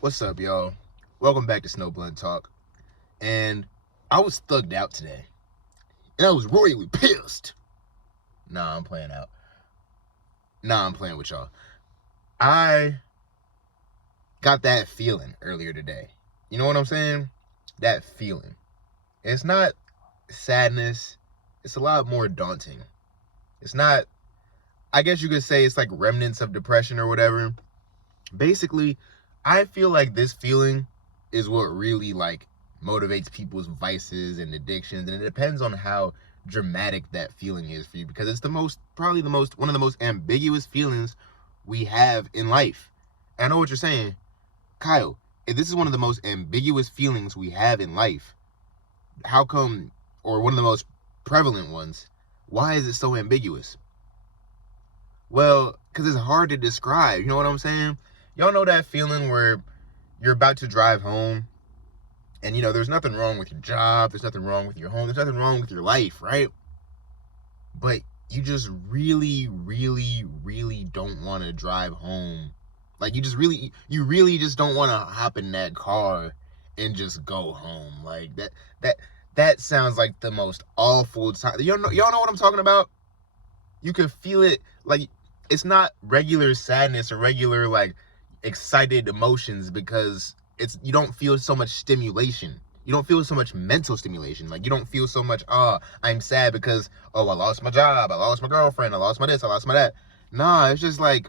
What's up, y'all? Welcome back to Snow Blunt Talk. And I was thugged out today. And I was royally pissed. I'm playing out. I'm playing with y'all. I got that feeling earlier today. You know what I'm saying? That feeling. It's not sadness. It's a lot more daunting. It's not, I guess you could say it's like remnants of depression or whatever. Basically, I feel like this feeling is what really like motivates people's vices and addictions, and it depends on how dramatic that feeling is for you, because it's one of the most ambiguous feelings we have in life. And I know what you're saying, Kyle. If this is one of the most ambiguous feelings we have in life, how come, or one of the most prevalent ones, why is it so ambiguous? Well, because it's hard to describe. You know what I'm saying? Y'all know that feeling where you're about to drive home and, there's nothing wrong with your job. There's nothing wrong with your home. There's nothing wrong with your life, right? But you just really, really, really don't want to drive home. Like, you really just don't want to hop in that car and just go home. Like, that sounds like the most awful time. Y'all know what I'm talking about? You can feel it. Like, it's not regular sadness or regular, like, excited emotions, because you don't feel so much stimulation. You don't feel so much mental stimulation. Like, you don't feel so much, I'm sad because, I lost my job, I lost my girlfriend, I lost my this, I lost my that. Nah, it's just like,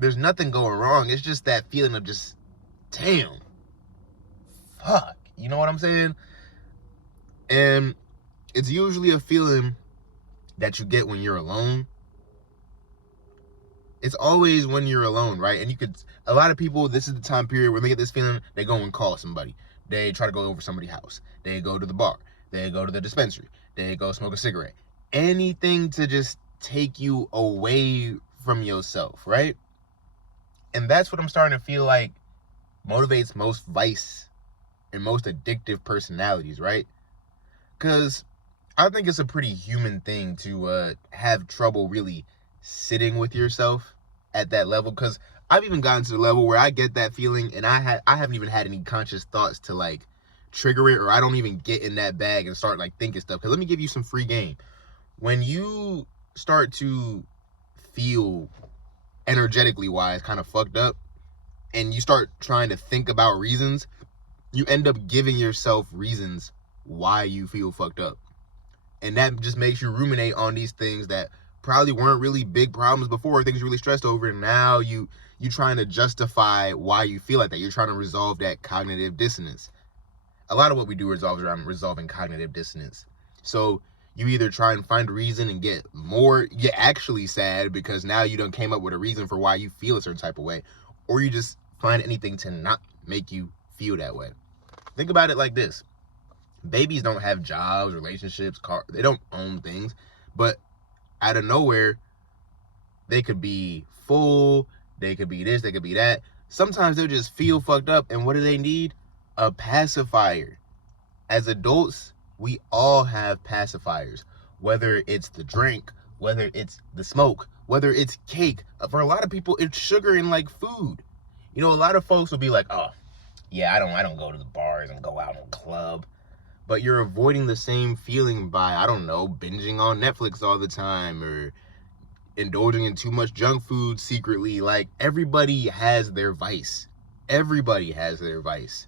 there's nothing going wrong. It's just that feeling of just, damn, fuck. You know what I'm saying? And it's usually a feeling that you get when you're alone. It's always when you're alone, right? And a lot of people, this is the time period where they get this feeling, they go and call somebody. They try to go over somebody's house. They go to the bar. They go to the dispensary. They go smoke a cigarette. Anything to just take you away from yourself, right? And that's what I'm starting to feel like motivates most vice and most addictive personalities, right? Because I think it's a pretty human thing to have trouble really sitting with yourself at that level, because I've even gotten to the level where I get that feeling and I haven't even had any conscious thoughts to like trigger it, or I don't even get in that bag and start like thinking stuff. Because let me give you some free game. When you start to feel energetically wise kind of fucked up and you start trying to think about reasons, you end up giving yourself reasons why you feel fucked up. And that just makes you ruminate on these things that probably weren't really big problems before, things you're really stressed over, and now you trying to justify why you feel like that. You're trying to resolve that cognitive dissonance. A lot of what we do resolves around resolving cognitive dissonance. So you either try and find a reason and get actually sad because now you done came up with a reason for why you feel a certain type of way, or you just find anything to not make you feel that way. Think about it like this. Babies don't have jobs, relationships, cars. They don't own things, but out of nowhere, they could be full, they could be this, they could be that. Sometimes they'll just feel fucked up, and what do they need? A pacifier. As adults, we all have pacifiers, whether it's the drink, whether it's the smoke, whether it's cake. For a lot of people, it's sugar and like food. A lot of folks will be like, oh, yeah, I don't go to the bars and go out and club. But you're avoiding the same feeling by, I don't know, binging on Netflix all the time or indulging in too much junk food secretly. Like, everybody has their vice. Everybody has their vice.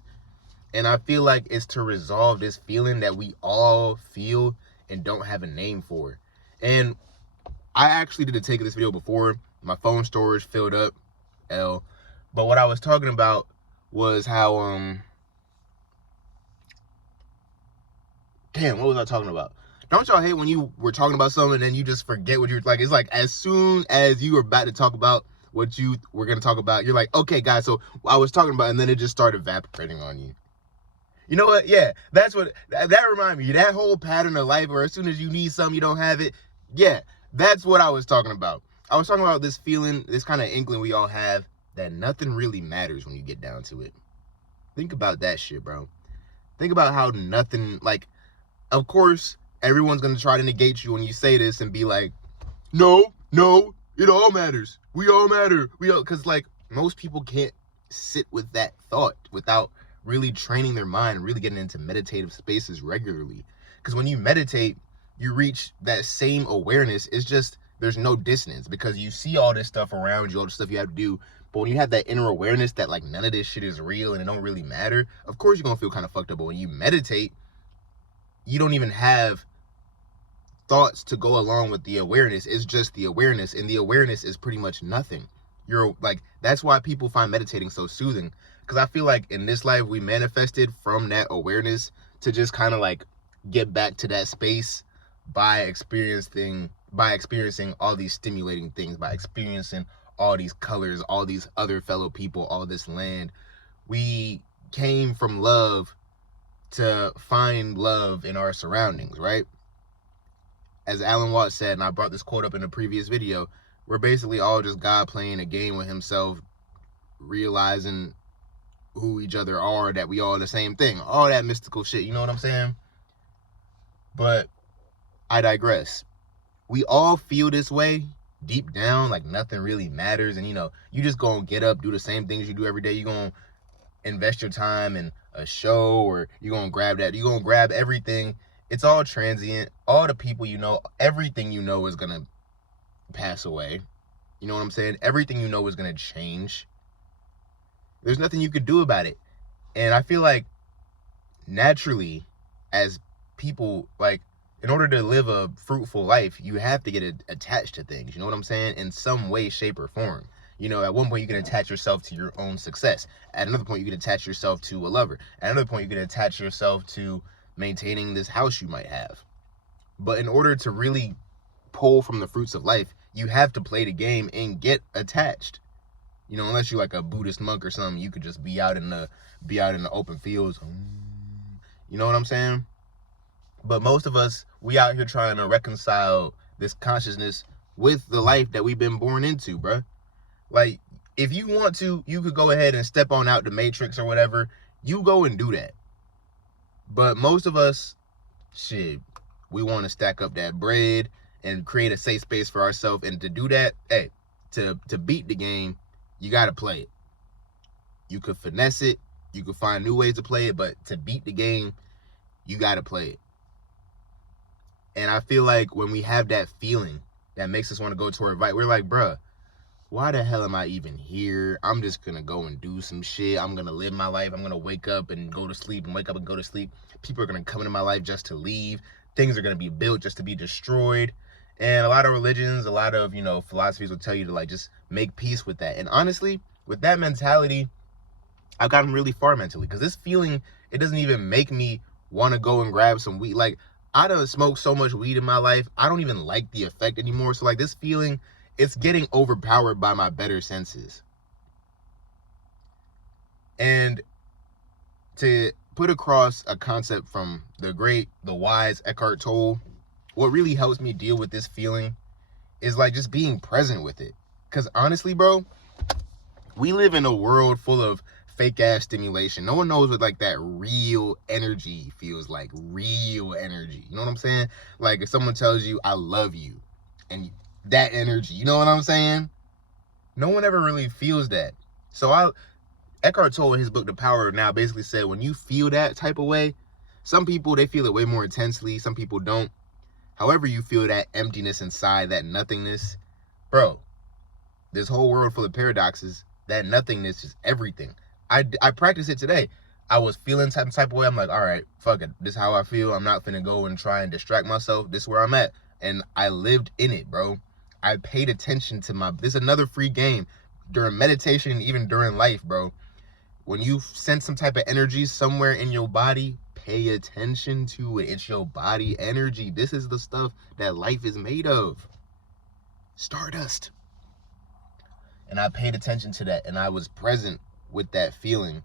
And I feel like it's to resolve this feeling that we all feel and don't have a name for. And I actually did a take of this video before. My phone storage filled up. But what I was talking about was how, damn, what was I talking about? Don't y'all hate when you were talking about something and then you just forget what you're like? It's like as soon as you were about to talk about what you were going to talk about, you're like, okay, guys, so I was talking about, and then it just started evaporating on you. You know what? Yeah, that's what, that reminded me. That whole pattern of life where as soon as you need something, you don't have it. Yeah, that's what I was talking about. I was talking about this feeling, this kind of inkling we all have that nothing really matters when you get down to it. Think about that shit, bro. Think about how nothing, like, of course, everyone's going to try to negate you when you say this and be like, no, it all matters. We all matter. Because, like, most people can't sit with that thought without really training their mind, really getting into meditative spaces regularly. Because when you meditate, you reach that same awareness. It's just there's no dissonance because you see all this stuff around you, all the stuff you have to do. But when you have that inner awareness that like none of this shit is real and it don't really matter, of course you're gonna feel kind of fucked up. But when you meditate, you don't even have thoughts to go along with the awareness. It's just the awareness, and the awareness is pretty much nothing. You're like, that's why people find meditating so soothing, because I feel like in this life we manifested from that awareness to just kind of like get back to that space by experiencing all these stimulating things, by experiencing all these colors, all these other fellow people, all this land. We came from love to find love in our surroundings, right? As Alan Watts said, and I brought this quote up in a previous video, we're basically all just God playing a game with himself, realizing who each other are, that we all the same thing, all that mystical shit, you know what I'm saying? But I digress. We all feel this way deep down, like nothing really matters, and you just gonna get up, do the same things you do every day. You're gonna invest your time in a show, or you're gonna grab everything. It's all transient. All the people everything is gonna pass away. You know what I'm saying? Everything is gonna change. There's nothing you could do about it. And I feel like naturally, as people, like, in order to live a fruitful life, you have to get attached to things. You know what I'm saying? In some way, shape, or form. At one point you can attach yourself to your own success. At another point you can attach yourself to a lover. At another point you can attach yourself to maintaining this house you might have. But in order to really pull from the fruits of life, you have to play the game and get attached. Unless you're like a Buddhist monk or something, you could just be out in the open fields. You know what I'm saying? But most of us, we out here trying to reconcile this consciousness with the life that we've been born into, bruh. Like, if you want to, you could go ahead and step on out the Matrix or whatever. You go and do that. But most of us, shit, we want to stack up that bread and create a safe space for ourselves. And to do that, hey, to beat the game, you got to play it. You could finesse it. You could find new ways to play it. But to beat the game, you got to play it. And I feel like when we have that feeling that makes us want to go to our fight, we're like, bruh, why the hell am I even here? I'm just going to go and do some shit. I'm going to live my life. I'm going to wake up and go to sleep and wake up and go to sleep. People are going to come into my life just to leave. Things are going to be built just to be destroyed. And a lot of religions, a lot of, philosophies will tell you to like just make peace with that. And honestly, with that mentality, I've gotten really far mentally, because this feeling, it doesn't even make me want to go and grab some weed. Like, I done smoked so much weed in my life, I don't even like the effect anymore. So like this feeling, it's getting overpowered by my better senses. And to put across a concept from the wise Eckhart Tolle, what really helps me deal with this feeling is like just being present with it. Because honestly, bro, we live in a world full of fake ass stimulation. No one knows what like that real energy feels like. Real energy. You know what I'm saying? Like if someone tells you I love you, and that energy, you know what I'm saying? No one ever really feels that. So Eckhart Tolle in his book The Power of Now basically said when you feel that type of way, some people, they feel it way more intensely, some people don't. However you feel that emptiness inside, that nothingness, bro, this whole world full of paradoxes, that nothingness is everything. I practiced it today. I was feeling type of way. I'm like, all right, fuck it. This is how I feel. I'm not finna go and try and distract myself. This is where I'm at. And I lived in it, bro. I paid attention to this is another free game during meditation and even during life, bro. When you sense some type of energy somewhere in your body, pay attention to it. It's your body energy. This is the stuff that life is made of. Stardust. And I paid attention to that, and I was present with that feeling.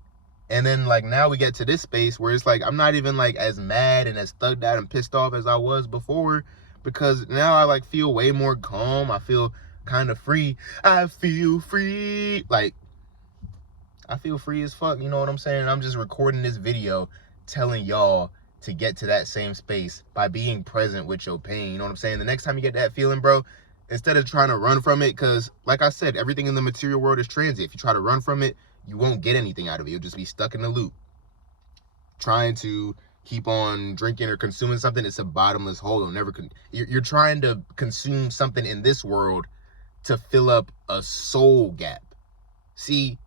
And then like now we get to this space where it's like I'm not even like as mad and as thugged out and pissed off as I was before, because now I like feel way more calm. I feel kind of free. I feel free. Like I feel free as fuck, you know what I'm saying? And I'm just recording this video telling y'all to get to that same space by being present with your pain. You know what I'm saying? The next time you get that feeling, bro, instead of trying to run from it, because like I said, everything in the material world is transient. If you try to run from it, you won't get anything out of it. You'll just be stuck in the loop. Trying to keep on drinking or consuming something, it's a bottomless hole. You're trying to consume something in this world to fill up a soul gap. See,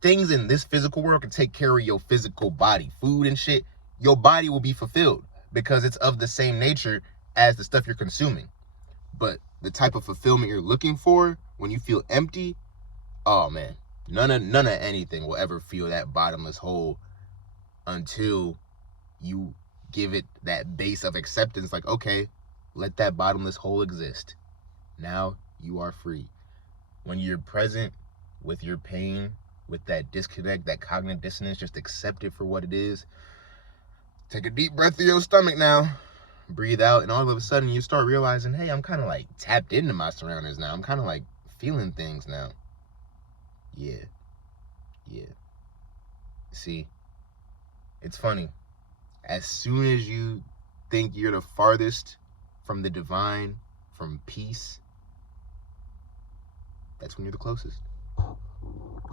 things in this physical world can take care of your physical body. Food and shit, your body will be fulfilled because it's of the same nature as the stuff you're consuming. But the type of fulfillment you're looking for when you feel empty, oh man, none of anything will ever fill that bottomless hole until you give it that base of acceptance. Like, okay, let that bottomless hole exist. Now you are free. When you're present with your pain, with that disconnect, that cognitive dissonance, just accept it for what it is. Take a deep breath through your stomach now. Breathe out, and all of a sudden you start realizing, hey, I'm kind of like tapped into my surroundings now. I'm kind of like feeling things now. Yeah. See, it's funny. As soon as you think you're the farthest from the divine, from peace, that's when you're the closest.